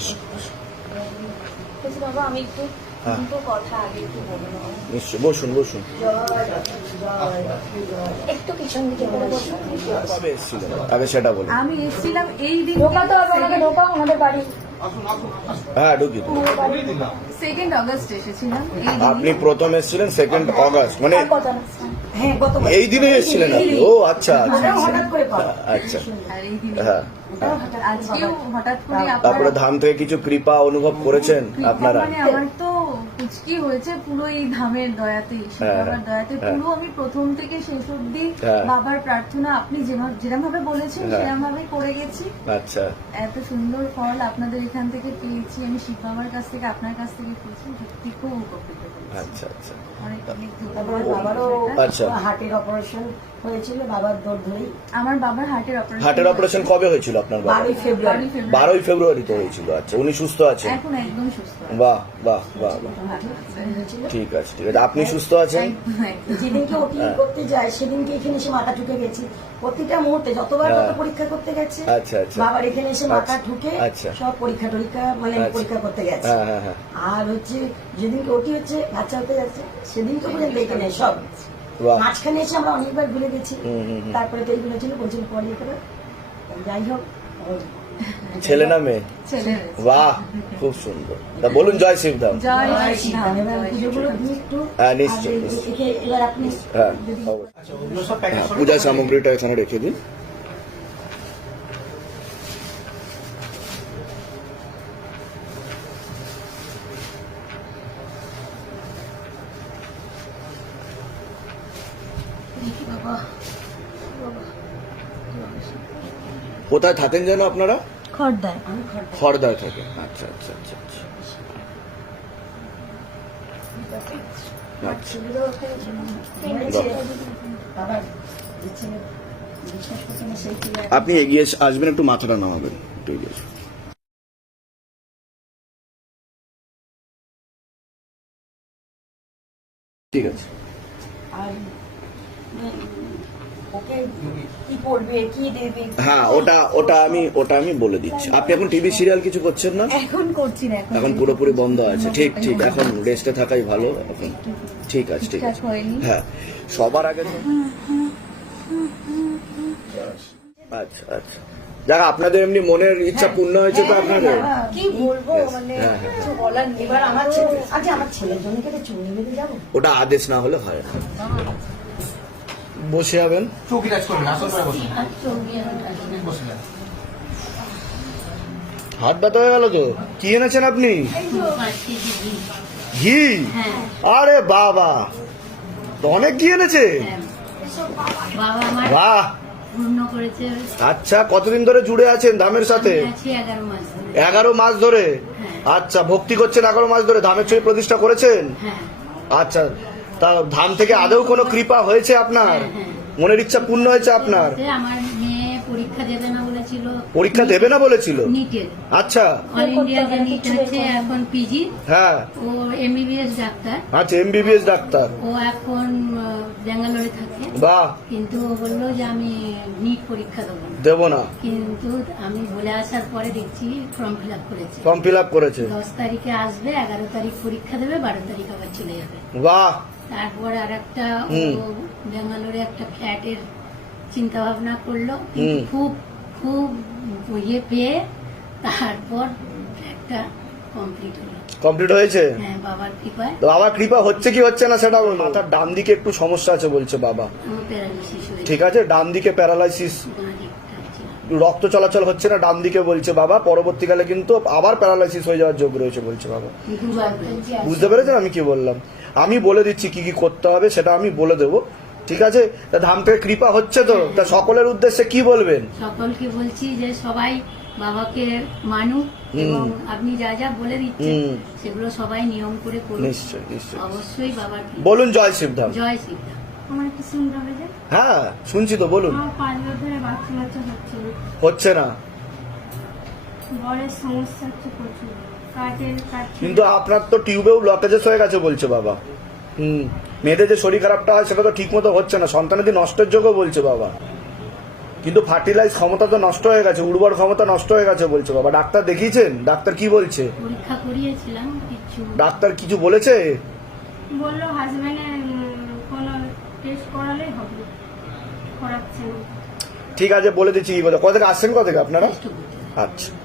আসো। বাবা আমি একটু হ্যাঁ। দুটো কথা আগে একটু বলব নিশ্চয় বসুন বসুন। আগে সেটা বলুন। আমি এসেছিলাম এই দিন হ্যাঁ ঢুকি সেকেন্ড আগস্ট এসেছিলাম আপনি প্রথম এসেছিলেন সেকেন্ড অগাস্ট মানে হ্যাঁ। এই দিনে এসেছিলেন আপনি? ও আচ্ছা আচ্ছা পাওয়া। আচ্ছা। আর এই দিন হ্যাঁ করে তারপরে ধান ধাম থেকে কিছু কৃপা অনুভব করেছেন আপনারা? মানে আমার তো কুচকি হয়েছে পুরো এই ধামের দয়াতে হ্যাঁ, বাবার দয়াতে হ্যাঁ। পুরো আমি প্রথম থেকে শেষ অব্দি হ্যাঁ। বাবার প্রার্থনা আপনি যেরকম ভাবে বলেছেন হ্যাঁ। সেরকম ভাবে করে গেছি আচ্ছা এত সুন্দর ফল আপনাদের এখান থেকে পেয়েছি আমি শিব বাবার কাছ থেকে আপনার কাছ থেকে পেয়েছি সত্যি খুব উপকৃত আচ্ছা আচ্ছা অনেক অনেক ধন্যবাদ বাবারও আচ্ছা। হার্টের অপারেশন হয়েছিল বাবার দৌড় ধরেই। আমার বাবার হার্টের অপারেশন হার্টের অপারেশন কবে হয়েছিল আপনার বাবা বারোই ফেব্রুয়ারি। বারোই ফেব্রুয়ারিতে হয়েছিল আচ্ছা উনি সুস্থ আছেন? এখন একদম সুস্থ। বাহ বাহ বাহ বাহ। ঠিক আছে ঠিক আছে। আপনি সুস্থ আছেন। যেদিনকে ওটি হ্যাঁ। করতে যায় সেদিনকে এখানে এসে মাথা ঢুকে গেছি। প্রতিটা মুহূর্তে যতবার হ্যাঁ। পরীক্ষা করতে গেছে আচ্ছা, আচ্ছা। বাবার এখানে এসে মাথা আচ্ছা, ঢুকে আচ্ছা। সব পরীক্ষা টরীক্ষা মানে। পরীক্ষা করতে গেছে। হ্যাঁ আর হচ্ছে যেদিনকে ওটি হচ্ছে বাচ্চা হতে যাচ্ছে সেদিনকে পর্যন্ত এখানে সব। মাঝখানে এসে আমরা অনেকবার ঘুরে গেছি। তারপরে তো এইগুলো ছিল বলছিল পরে করে যাই হোক ছেলে না মেয়ে? বাহ খুব সুন্দর। তা বলুন জয় শিবধাম। হ্যাঁ, নিশ্চয়ই, হ্যাঁ যদি হ্যাঁ, পূজা সামগ্রীটা এখানে রেখে দিন। কোথায় থাকেন যেন আপনারা? খড়দায়। খড়দায় থাকেন। আচ্ছা আচ্ছা আচ্ছা আচ্ছা। আচ্ছা। আপনি এগিয়ে আসবেন একটু মাথাটা নামাবেন। একটু এগিয়ে আসুন। ঠিক আছে। আর হ্যাঁ ওটা ওটা আমি ওটা আমি বলে দিচ্ছি। আপনি এখন টিভি সিরিয়াল কিছু করছেন না? এখন করছি না এখন এখন পুরোপুরি বন্ধ আছে। ঠিক ঠিক এখন রেস্টে থাকাই ভালো। এখন ঠিক আছে ঠিক আছে। হ্যাঁ সবার আগে আচ্ছা আচ্ছা। যাক আপনাদের এমনি মনের ইচ্ছা পূর্ণ হয়েছে তো আপনাদের? কি বলব মানে হ্যাঁ, হ্যাঁ। কিছু বলার নেই। এবার আমার আচ্ছা আমার ছেলের জন্য কেটে চুনি বেঁধে যাব? ওটা আদেশ না হলে হয় না। বসে যাবেন। চৌকিরাজ করবেন আসল করে বসুন। বসে যান। হাত ব্যথা হয়ে গেল তো? কি এনেছেন আপনি? ঘি। আরে বাবা! অনেক ঘি এনেছে? বাবা বাহ! আচ্ছা কতদিন ধরে জুড়ে আছেন ধামের সাথে? এগারো মাস ধরে। এগারো মাস ধরে? হ্যাঁ। আচ্ছা ভক্তি করছেন এগারো মাস ধরে ধামের ছবি প্রতিষ্ঠা করেছেন? হ্যাঁ। আচ্ছা তা ধাম থেকে আদৌ কোনো কৃপা হয়েছে আপনার? হ্যাঁ, হ্যাঁ। মনের ইচ্ছা পূর্ণ হয়েছে আপনার? আমার মেয়ে পরীক্ষা দেবে না বলেছিল। পরীক্ষা দেবে না বলেছিল? আচ্ছা। অল ইন্ডিয়া যে নিট হচ্ছে এখন পিজি হ্যাঁ। ও এমবিবিএস ডাক্তার। আচ্ছা এমবিবিএস ডাক্তার। ও এখন ব্যাঙ্গালোরে থাকে। বাহ। কিন্তু ও বলল যে আমি নিট পরীক্ষা দেবো না। দেবো না। কিন্তু আমি বলে আসার পরে দেখছি ফর্ম ফিল আপ করেছে। ফর্ম ফিল আপ করেছে। দশ তারিখে আসবে এগারো তারিখ পরীক্ষা দেবে বারো তারিখ আবার চলে যাবে। বাহ। তারপর আর একটা। ব্যাঙ্গালোরে একটা ফ্ল্যাটের চিন্তা ভাবনা করল খুব খুব ইয়ে পেয়ে তারপর ফ্ল্যাটটা কমপ্লিট হলো। কমপ্লিট হয়েছে? হ্যাঁ বাবার কৃপায়। তো বাবা কৃপা হচ্ছে কি হচ্ছে না সেটা। মাথার ডান দিকে একটু সমস্যা আছে বলছে বাবা। ঠিক আছে ডান দিকে প্যারালাইসিস। রক্ত চলাচল হচ্ছে না ডান দিকে বলছে বাবা। পরবর্তীকালে কিন্তু আবার প্যারালাইসিস হয়ে যাওয়ার যোগ রয়েছে বলছে বাবা। বুঝতে পেরেছেন আমি কি বললাম? আমি বলে দিচ্ছি কি কি করতে হবে সেটা আমি বলে দেবো। ঠিক আছে? তা ধাম থেকে কৃপা হচ্ছে তো? তা সকলের উদ্দেশ্যে কি বলবেন? সকলকে বলছি যে সবাই বাবাকে মানুক এবং আপনি যা যা বলে দিচ্ছেন সেগুলো সবাই নিয়ম করে করুন নিশ্চয় নিশ্চয় অবশ্যই বাবার বলুন জয় শিবধাম। জয় শ্রীরাম যে? হ্যাঁ শুনছি তো বলুন। হচ্ছে। না। কিন্তু আপনার তো টিউবেও ব্লকেজেস হয়ে গেছে বলছে বাবা। হুম মেয়েদের যে শরীর খারাপটা হয় সেটা তো ঠিক মতো হচ্ছে না। সন্তানের নষ্টের যোগ্য বলছে বাবা। কিন্তু ফার্টিলাইজ ক্ষমতা তো নষ্ট হয়ে গেছে উর্বর ক্ষমতা নষ্ট হয়ে গেছে বলছে বাবা। ডাক্তার দেখিয়েছেন? ডাক্তার কি বলছে? পরীক্ষা করিয়েছিলাম কিছু। ডাক্তার কিছু বলেছে? বলল হাজব্যান্ডের কোনো টেস্ট হবে। ঠিক আছে বলে দিচ্ছি কি কথা কোথা থেকে আসছেন কোথা থেকে আপনারা? আচ্ছা।